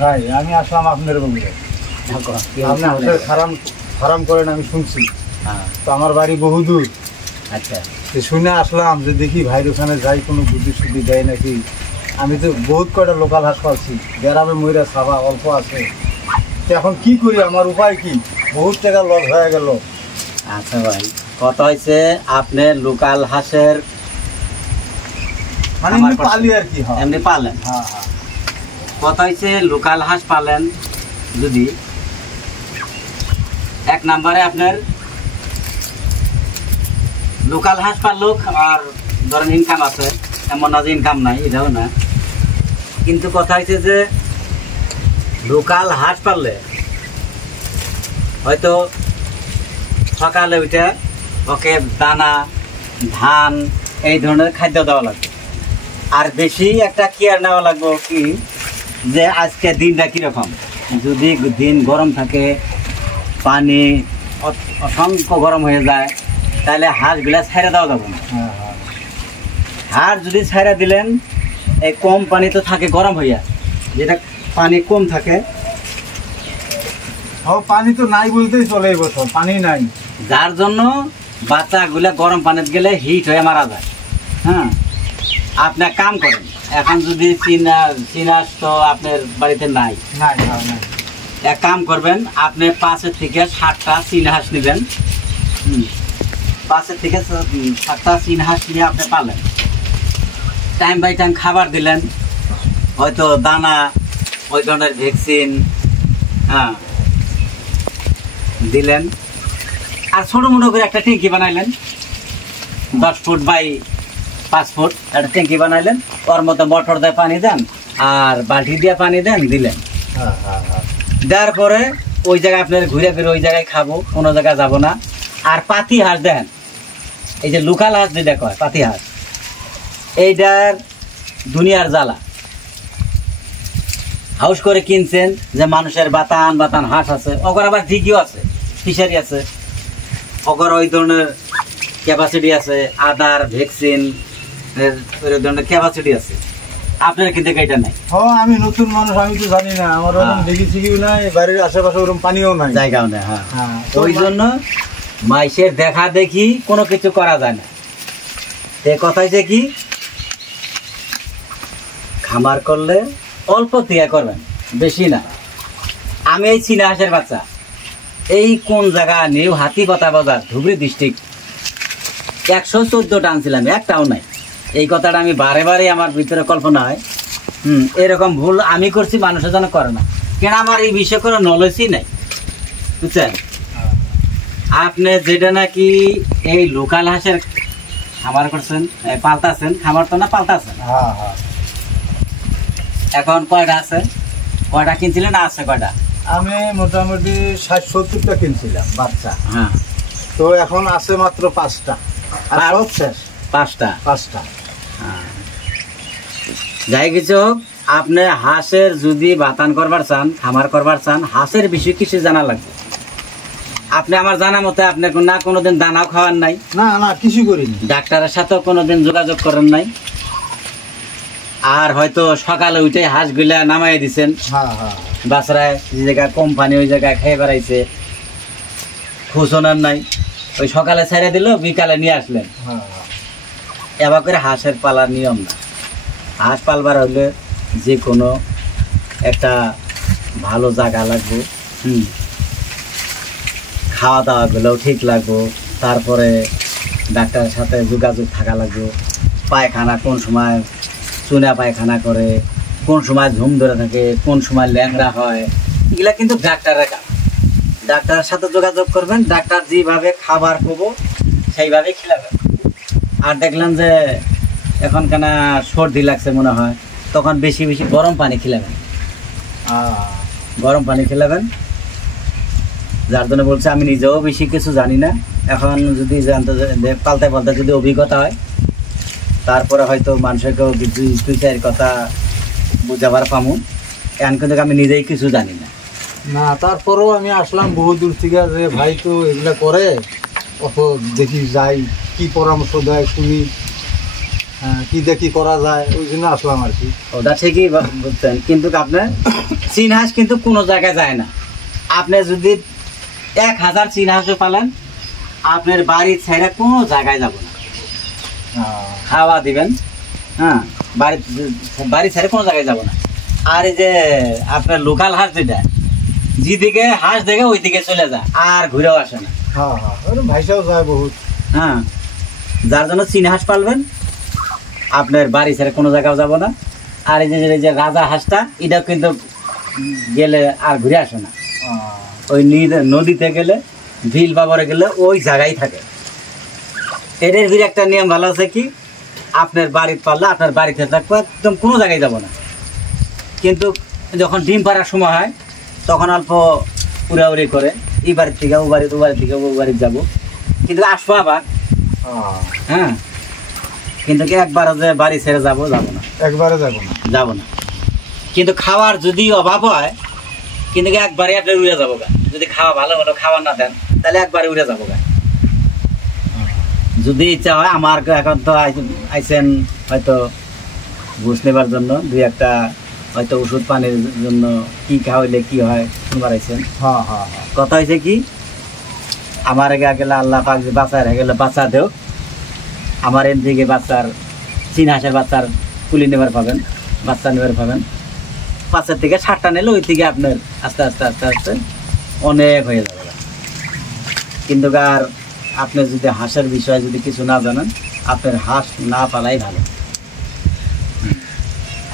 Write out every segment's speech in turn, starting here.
ভাই আমি আসলাম আপনার বগুড়ায়। আপনি হাঁসের ফার্ম করেন আমি শুনছি। তো আমার বাড়ি বহুদূর। আচ্ছা, শুনে আসলাম যে দেখি ভাইয়ের ওখানে যাই, কোনো বুদ্ধি সুদ্ধি দেয় নাকি। আমি তো বহুত কয়টা লোকাল হাঁস পাচ্ছি, গ্রামে ময়রা সাবা অল্প আছে। তো এখন কি করি, আমার উপায় কি? বহুত টাকা লস হয়ে গেল। আচ্ছা ভাই, কথা হয়েছে আপনার লোকাল হাঁসের মানে এমনি পালি আর কি। এমনি পালেন। হ্যাঁ হ্যাঁ। কথা হয়েছে লোকাল হাঁস পালেন যদি, এক নম্বরে আপনার লোকাল হাঁস পারলেও আর ধরেন ইনকাম আছে, এমন না যে ইনকাম নাই, এটাও না। কিন্তু কথা হয়েছে যে লোকাল হাঁস পারলে হয়তো সকালে উঠে ওকে দানা, ধান এই ধরনের খাদ্য দেওয়া লাগবে। আর বেশি একটা কেয়ার নেওয়া লাগবে কি, যে আজকে দিনটা কীরকম। যদি দিন গরম থাকে, পানি অসংখ্য গরম হয়ে যায়, তাহলে হাঁসগুলা ছাইড়া দেওয়া যাবে না। হাঁস যদি ছাইড়া দিলেন, এই কম পানি তো থাকে গরম হইয়া, যেটা পানি কম থাকে। পানি তো নাই বলতেই চলে, এই বছর পানি নাই, যার জন্য বাচ্চাগুলা গরম পানিতে গেলে হিট হয়ে মারা যায়। হ্যাঁ, আপনি এক কাম করেন, এখন যদি চীনাস তো আপনার বাড়িতে নাই, এক কাম করবেন, আপনি 5 থেকে 7টা চীন হাঁস নেবেন। 5 থেকে 7টা চীন হাঁস নিয়ে আপনি পালেন। টাইম বাই টাইম খাবার দিলেন, হয়তো দানা, ওই ধরনের ভ্যাকসিন হ্যাঁ দিলেন। আর ছোটো মোটো করে একটা ট্যাঙ্কি বানাইলেন, 10 ফুট বাই 5 ফুট একটা ট্যাঙ্কি বানাইলেন। ওর মধ্যে মোটর দিয়ে পানি দেন আর বালতি দিয়ে পানি দিলেন। দেওয়ার পরে ওই জায়গায় আপনার ঘুরে ফিরে ওই জায়গায় খাবো, কোনো জায়গায় যাবো না। আর পাতি হাঁস দেন, এই যে লোকাল হাঁস যেটা কয় পাতি হাঁস, এইটার দুনিয়ার জ্বালা। হাউস করে কিনছেন যে মানুষের বাতান হাঁস আছে, ওগর আবার ঠিকই আছে, ফিশারি আছে, ওগর ওই ধরনের ক্যাপাসিটি আছে, আদার ভ্যাকসিন ওই ধরনের ক্যাপাসিটি আছে। আপনার কিন্তু এটা নাই। আমি নতুন মানুষ, আমি তো জানি না, আমার ওরকম দেখি নাই, বাড়ির আশেপাশে ওরকম পানিও নাই, জায়গাও নেই। হ্যাঁ, ওই জন্য মাইসের দেখা দেখি কোনো কিছু করা যায় না। এ কথা হচ্ছে কি, খামার করলে অল্প দিয়ে করবেন, বেশি না। আমি এই চীনা হাঁসের বাচ্চা এই কোন জায়গা নিউ হাতিপাতা বাজার, ধুবড়ি ডিস্ট্রিক্ট, 114টা আনছিলাম, একটাও নাই। এই কথাটা আমি বারে বারে আমার ভিতরে কল্পনা হয়। এরকম ভুল আমি করছি, মানুষের জন্য করে না, কেন আমার এই বিষয়ে কোনো নলেজই নাই, বুঝছেন। আপনি যেটা নাকি এই লোকাল হাঁসের খামার করছেন, পাল্টাছেন, খামার তো না পাল্টাছেন, এখন কয়টা আছে, কয়টা কিনছিলেন, আছে কয়টা? আমি মোটামুটি 60-70টা কিনছিলাম বাচ্চা। হ্যাঁ, তো এখন আছে মাত্র 5টা। আর সব শেষ। 5টা। যাই কিছু হোক, আপনি হাঁসের যদি বাতান করবার চান, খামার করবার চান, হাঁসের বিষয়ে কিছু জানা লাগবে। আপনি আমার জানা মতে আপনি না কোনোদিন দানাও খাওয়ার নাই, না কিছু করিনি, ডাক্তারের সাথেও কোনোদিন যোগাযোগ করেন নাই, আর হয়তো সকালে উঠে হাঁসগুলা নামাই দিচ্ছেন বাছরায়, যে জায়গায় কোম্পানি ওই জায়গায় খেয়ে বেড়াইছে, খোঁজনার নাই, ওই সকালে ছেড়ে দিল, বিকালে নিয়ে আসলেন। এবার করে হাঁসের পালার নিয়ম না। হাঁস পালবার হলে যে কোনো একটা ভালো জায়গা লাগবে, খাওয়া দাওয়াগুলোও ঠিক লাগবে, তারপরে ডাক্তারের সাথে যোগাযোগ থাকা লাগবে, পায়খানা কোন সময় চুনা পায়খানা করে, কোন সময় ঝুম ধরে থাকে, কোন সময় ল্যাংড়া হয়, এগুলা কিন্তু ডাক্তারের কাজ। ডাক্তারের সাথে যোগাযোগ করবেন, ডাক্তার যেভাবে খাবার খাবো সেইভাবে খিলাবেন। আর দেখলাম যে এখন কেন সর্দি লাগছে মনে হয়, তখন বেশি বেশি গরম পানি খিলাবেন, গরম পানি খিলাবেন। যার জন্য বলছে, আমি নিজেও বেশি কিছু জানি না, এখন যদি জানতে পাল্টে যদি অভিজ্ঞতা হয়, তারপরে হয়তো মানুষকেও 2-4 কথা বুঝাবার পামু। এখন কিন্তু আমি নিজেই কিছু জানি না। তারপরেও আমি আসলাম বহু দূর থেকে, যে ভাই তো এগুলা করে, অত দেখি যাই, কি পরামর্শ দেয় শুনি। হ্যাঁ, কি দেখি করা যায় ওই জন্য আসলাম আর কি। ওটা ঠিকই বুঝছেন, কিন্তু আপনার চীন হাঁস কিন্তু কোনো জায়গায় যায় না। আপনি যদি 1000 চীন হাঁসও পালেন, আপনার বাড়ি ছেড়ে কোনো জায়গায় যাব না। খাওয়া দিবেন, হ্যাঁ, বাড়ি ছেড়ে কোনো জায়গায় যাব না। আর এই যে আপনার লোকাল হাঁস যেটা, যেদিকে হাঁস দেখে ওই দিকে চলে যায়, আর ঘুরেও আসে না। হ্যাঁ হ্যাঁ, ভাইসাও যায় বহুত। হ্যাঁ, যার জন্য চীন হাঁস পালবেন, আপনার বাড়ি ছেড়ে কোনো জায়গাও যাব না। আর এই যে রাজা হাঁসটা, এটাও কিন্তু গেলে আর ঘুরে আসে না। ওই নদীতে গেলে, বিল বাবরে গেলে ওই জায়গায় থাকে। এদের ভিড় একটা নিয়ম ভালো আছে কি, আপনার বাড়িতে পারলে আপনার বাড়িতে থাকবে, একদম কোনো জায়গায় যাব না। কিন্তু যখন ডিম পাড়ার সময় হয়, তখন অল্প উড়াউড়ি করে, এই বাড়ির থেকে ও বাড়িতে, ও বাড়ির থেকে ও বাড়িতে যাবো, কিন্তু আসবো আবার। হ্যাঁ, কিন্তু কি একবারও যে বাড়ি ছেড়ে যাবো না, একবারে যাবো না, যাবো না। কিন্তু খাওয়ার যদি অভাব হয়, কিন্তু কি একবারে আপনি উড়ে যাবো গা। যদি খাওয়া ভালো ভালো খাবার না দেন, তাহলে একবারে উড়ে যাবো গা। যদি ইচ্ছা হয়, আমার এখন তো আইসেন হয়তো ঘুষ নেবার জন্য, দুই একটা হয়তো ওষুধ পানির জন্য, কি খাওয়াইলে কি হয় শুনবার আইসেন। হ্যাঁ হ্যাঁ হ্যাঁ, কথা হয়েছে কি, আমার আগে গেলে আল্লাহ পাক যে বাচ্চা রেখে গেলে বাচ্চা দেও, আমার এর দিকে বাচ্চার চীন হাঁসের বাচ্চার কুলি নেবার পাবেন, বাচ্চা নেবার পাবেন। 5 থেকে 7টা নিলে ওই থেকে আপনার আস্তে আস্তে আস্তে আস্তে অনেক হয়ে যাবে। কিন্তু আর আপনি যদি হাঁসের বিষয়ে যদি কিছু না জানেন, আপনার হাঁস না পালাই ভালো।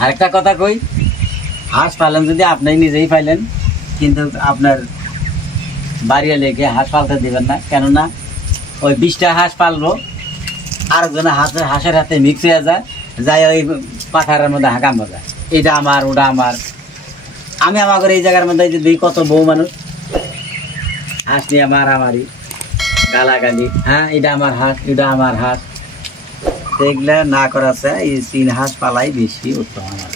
আরেকটা কথা কই, হাঁস পালেন যদি আপনি নিজেই পাইলেন, কিন্তু আপনার বাড়ি লেগে হাঁস পালতে দিবেন না। কেননা ওই 20টা হাঁস পালবো, আরেকজনে হাঁসের হাতে মিক্স হয়ে যায় ওই পাখারের মধ্যে হাঁকাম বাজায়, এটা আমার ওটা আমার। আমি আমাদের এই জায়গার মধ্যে যদি কত বউ মানুষ হাঁস নিয়ে মারামারি গালাগালি, হ্যাঁ এটা আমার হাঁস, এটা আমার হাঁস, এগুলা না করা চাই। এই চীন হাঁস পালাই বেশি উত্তম আমার।